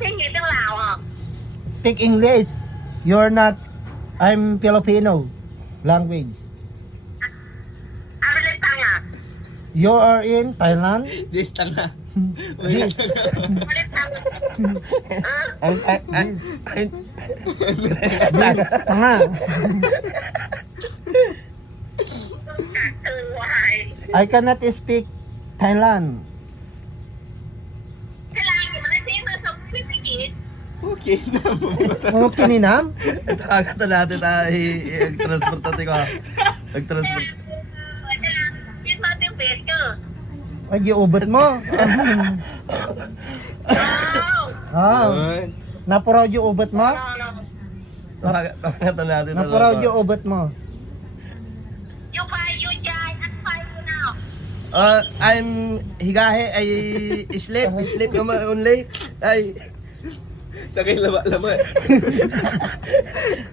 tiếng gì tiếng Lào à? Speak English. You're not. I'm Filipino language. Anh lên tăng à? You are in Thailand. This tanga. This. Anh lên tăng. This. Tanga. Từ hoài. I cannot speak Thailand. Thế là anh mà nói tiếng tôi xong biết cái gì? Okay na mo. Okay ni Nam? Ito agad natin i-transport natin ko. Nag-transport. Thế là biết nói tiếng Việt chứ? Ay, giubot mo. No. Ah, napuraw yung ubot mo? No, no. Pagkatan natin. Napuraw yung ubot mo. You find you try, anh find you now. I'm higahe ay sleep naman only. Ay sakay lama.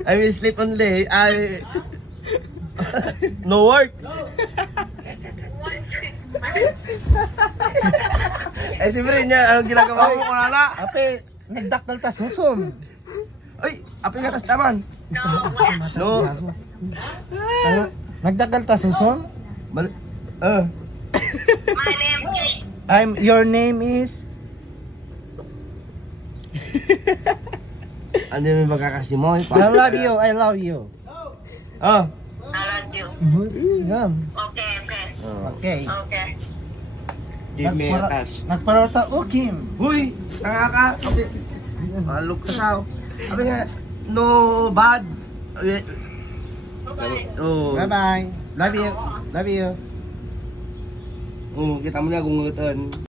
I'm sleep only. I no work. Eh siyempre niya ang ginagawa mo wala. Ape, nagdakdal ta susun. Ay, api nga tas taman. No, wait. No. Nagdakdal ta susun? Bal My name is... Your name is? ano yung magkakasimoy? I love you, I love you. Oh. I love you. Yan. Okay, okay. Okay. Okay. Nagparota ukim. Huy, tanga ka. Sabi, malok ka sao. Sabi nga, no bad. Bye-bye. Oh. Bye-bye. Love you. Love you. Oh, kita mo na kung ngutan.